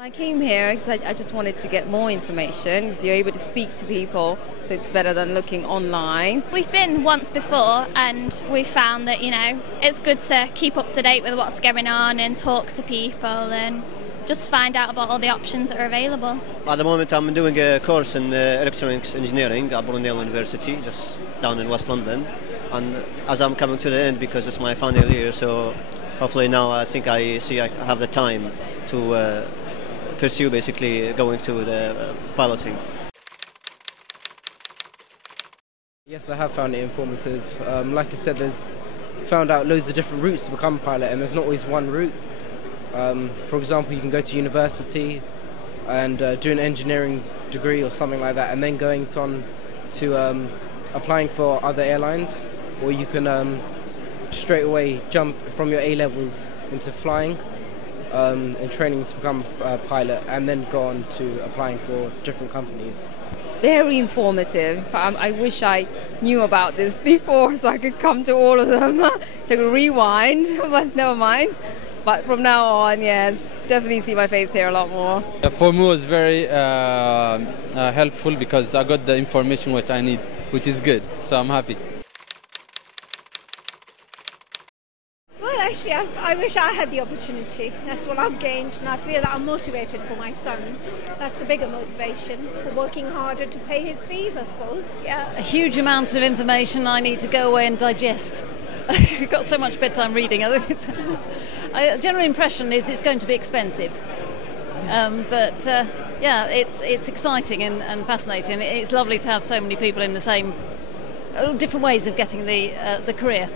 I came here because I just wanted to get more information, because you're able to speak to people, so it's better than looking online. We've been once before and we found that, you know, it's good to keep up to date with what's going on and talk to people and just find out about all the options that are available. At the moment I'm doing a course in electronics engineering at Bowland University, just down in West London. And as I'm coming to the end, because it's my final year, so hopefully now I think I have the time to pursue basically going to the piloting. Yes, I have found it informative. Like I said, there's found out loads of different routes to become a pilot, and there's not always one route. For example, you can go to university and do an engineering degree or something like that, and then going on to applying for other airlines, or you can straight away jump from your A-levels into flying and training to become a pilot, and then go on to applying for different companies. Very informative. I wish I knew about this before so I could come to all of them. To rewind, but never mind. But from now on, yes, definitely see my face here a lot more. For me it was very helpful, because I got the information which I need, which is good, so I'm happy. Well, actually, I wish I had the opportunity. That's what I've gained, and I feel that I'm motivated for my son. That's a bigger motivation for working harder to pay his fees, I suppose. Yeah. A huge amount of information I need to go away and digest. We've got so much bedtime reading. General impression is it's going to be expensive, but yeah, it's exciting and fascinating. It's lovely to have so many people in the same different ways of getting the career.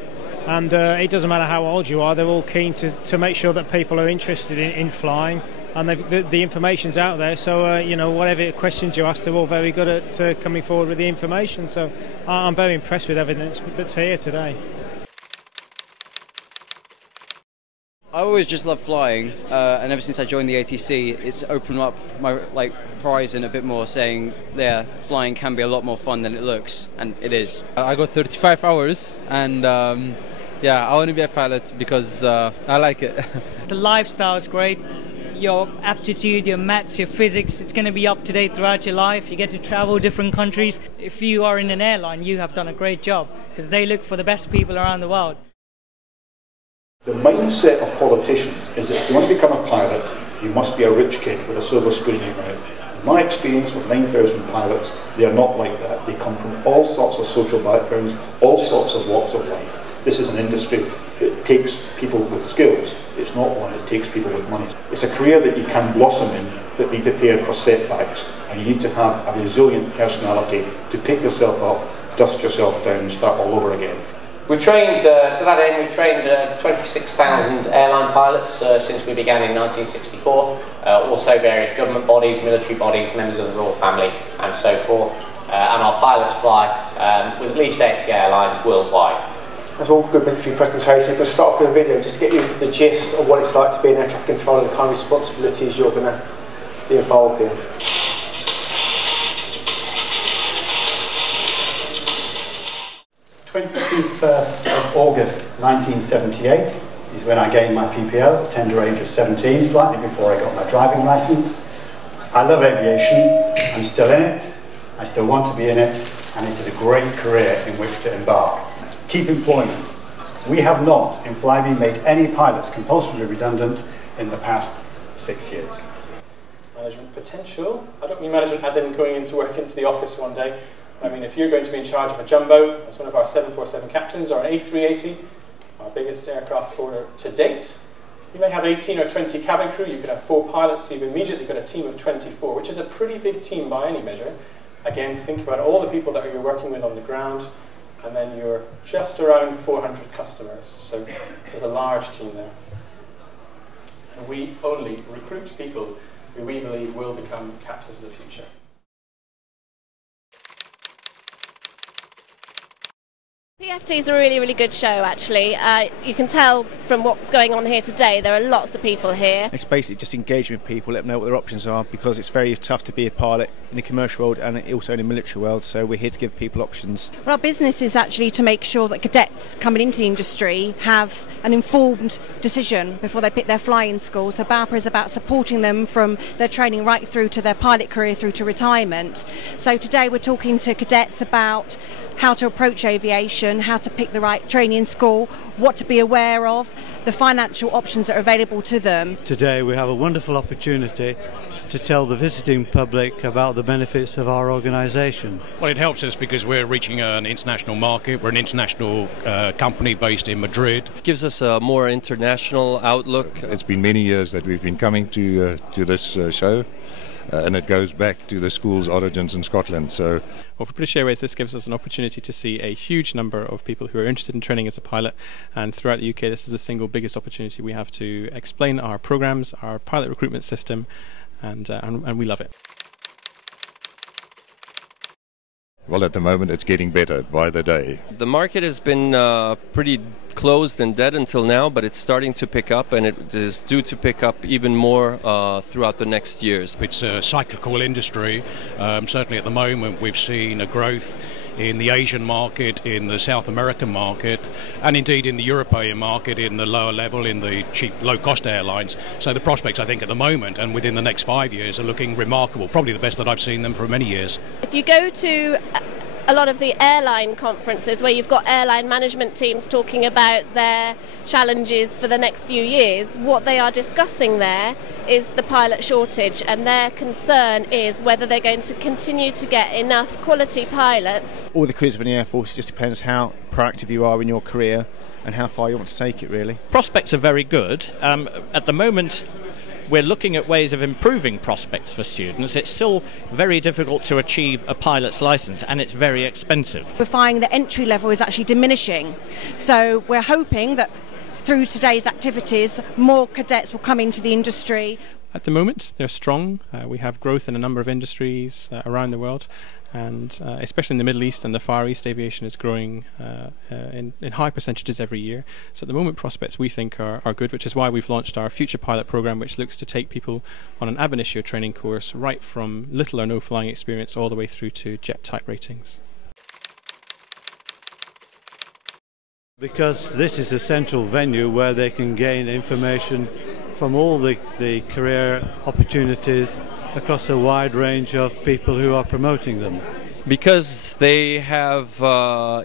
And it doesn't matter how old you are, they're all keen to make sure that people are interested in flying, and the information's out there, so you know, whatever questions you ask, they're all very good at coming forward with the information, so I'm very impressed with everything that's here today. I always just loved flying, and ever since I joined the ATC, it's opened up my horizon a bit more, saying, yeah, flying can be a lot more fun than it looks, and it is. I got 35 hours, and yeah, I want to be a pilot because I like it. The lifestyle is great. Your aptitude, your maths, your physics, it's going to be up to date throughout your life. You get to travel different countries. If you are in an airline, you have done a great job, because they look for the best people around the world. The mindset of politicians is that if you want to become a pilot, you must be a rich kid with a silver spoon in your mouth. In my experience with 9,000 pilots, they are not like that. They come from all sorts of social backgrounds, all sorts of walks of life. This is an industry that takes people with skills. It's not one that takes people with money. It's a career that you can blossom in, but be prepared for setbacks. And you need to have a resilient personality to pick yourself up, dust yourself down and start all over again. We've trained, to that end, we've trained 26,000 airline pilots since we began in 1964. Also various government bodies, military bodies, members of the royal family and so forth. And our pilots fly with at least 80 airlines worldwide. That's all good military presentation. Let's start off with a video, just get you into the gist of what it's like to be an air traffic controller and the kind of responsibilities you're going to be involved in. 21st of August 1978 is when I gained my PPL, tender age of 17, slightly before I got my driving licence. I love aviation, I'm still in it, I still want to be in it, and it is a great career in which to embark. Keep employment. We have not, in Flybe, made any pilots compulsorily redundant in the past 6 years. Management potential. I don't mean management as in going into work into the office one day. I mean, if you're going to be in charge of a jumbo, as one of our 747 captains, or an A380, our biggest aircraft order to date, you may have 18 or 20 cabin crew, you could have 4 pilots, so you've immediately got a team of 24, which is a pretty big team by any measure. Again, think about all the people that you're working with on the ground, and then you're just around 400 customers, so there's a large team there. And we only recruit people who we believe will become captains of the future. PFTE is a really, really good show, actually. You can tell from what's going on here today, there are lots of people here. It's basically just engaging with people, let them know what their options are, because it's very tough to be a pilot in the commercial world and also in the military world, so we're here to give people options. Well, our business is actually to make sure that cadets coming into the industry have an informed decision before they pick their flying school. So BAPA is about supporting them from their training right through to their pilot career through to retirement. So today we're talking to cadets about how to approach aviation, how to pick the right training school, what to be aware of, the financial options that are available to them. Today we have a wonderful opportunity to tell the visiting public about the benefits of our organisation. Well, it helps us because we're reaching an international market. We're an international company based in Madrid. It gives us a more international outlook. It's been many years that we've been coming to this show. And it goes back to the school's origins in Scotland. So, well, for British Airways, this gives us an opportunity to see a huge number of people who are interested in training as a pilot, and throughout the UK this is the single biggest opportunity we have to explain our programmes, our pilot recruitment system, and we love it. Well, at the moment it's getting better by the day. The market has been pretty closed and dead until now, but it's starting to pick up, and it is due to pick up even more throughout the next years. It's a cyclical industry. Certainly at the moment we've seen a growth in the Asian market, in the South American market, and indeed in the European market, in the lower level, in the cheap, low-cost airlines. So the prospects, I think, at the moment and within the next 5 years are looking remarkable, probably the best that I've seen them for many years. If you go to a lot of the airline conferences where you've got airline management teams talking about their challenges for the next few years, what they are discussing there is the pilot shortage, and their concern is whether they're going to continue to get enough quality pilots. All the careers of an Air Force, it just depends how proactive you are in your career and how far you want to take it, really. Prospects are very good. At the moment we're looking at ways of improving prospects for students. It's still very difficult to achieve a pilot's licence, and it's very expensive. We're finding that entry level is actually diminishing. So we're hoping that through today's activities, more cadets will come into the industry. At the moment, they're strong. We have growth in a number of industries around the world, and especially in the Middle East and the Far East, aviation is growing in high percentages every year. So at the moment, prospects we think are good, which is why we've launched our Future Pilot programme, which looks to take people on an ab initio training course right from little or no flying experience all the way through to jet type ratings. Because this is a central venue where they can gain information from all the career opportunities across a wide range of people who are promoting them. Because they have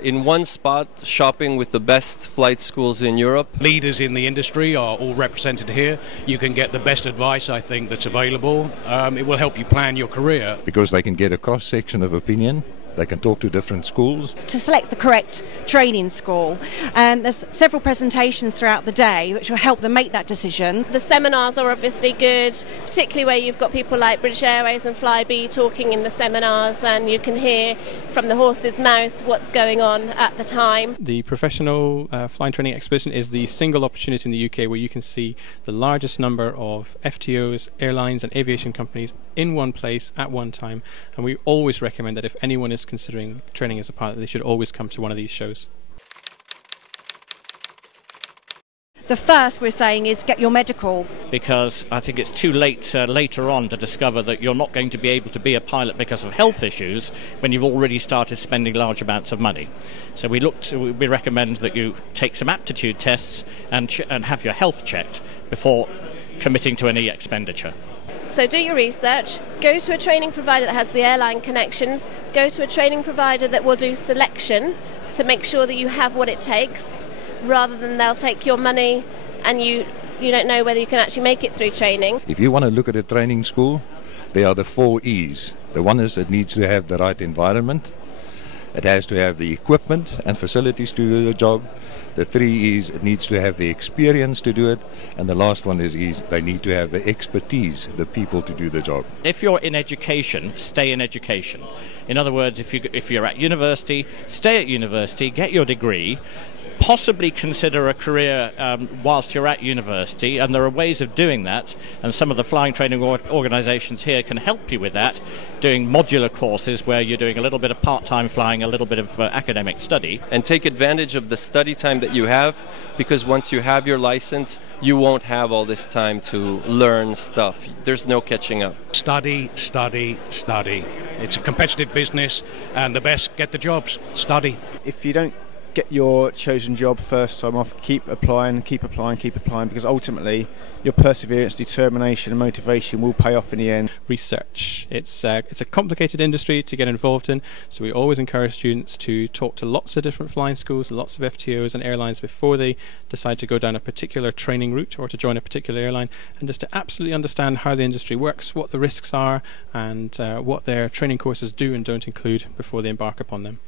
in one spot shopping with the best flight schools in Europe. Leaders in the industry are all represented here. You can get the best advice, I think, that's available. It will help you plan your career. Because they can get a cross-section of opinion. They can talk to different schools. To select the correct training school. And there's several presentations throughout the day which will help them make that decision. The seminars are obviously good, particularly where you've got people like British Airways and Flybe talking in the seminars, and you can hear from the horse's mouth what's going on at the time. The Professional Flying Training Exhibition is the single opportunity in the UK where you can see the largest number of FTOs, airlines and aviation companies in one place at one time, and we always recommend that if anyone is considering training as a pilot, they should always come to one of these shows. The first we're saying is get your medical. Because I think it's too late later on to discover that you're not going to be able to be a pilot because of health issues when you've already started spending large amounts of money. So we recommend that you take some aptitude tests and have your health checked before committing to any expenditure. So do your research, go to a training provider that has the airline connections, go to a training provider that will do selection to make sure that you have what it takes, rather than they'll take your money and you don't know whether you can actually make it through training. If you want to look at a training school, there are the 4 E's. The one is it needs to have the right environment. It has to have the equipment and facilities to do the job. The 3 E's, it needs to have the experience to do it, and the last one is they need to have the expertise, the people to do the job. If you're in education, stay in education. In other words, if you're at university, stay at university, get your degree, possibly consider a career whilst you're at university, and there are ways of doing that, and some of the flying training organisations here can help you with that, doing modular courses where you're doing a little bit of part-time flying, a little bit of academic study. And take advantage of the study time that you have, because once you have your license, you won't have all this time to learn stuff. There's no catching up. Study, study, study. It's a competitive business, and the best get the jobs. Study. If you don't get your chosen job first time off, keep applying, because ultimately your perseverance, determination and motivation will pay off in the end. Research. It's a complicated industry to get involved in, so we always encourage students to talk to lots of different flying schools, lots of FTOs and airlines before they decide to go down a particular training route or to join a particular airline, and just to absolutely understand how the industry works, what the risks are, and what their training courses do and don't include before they embark upon them.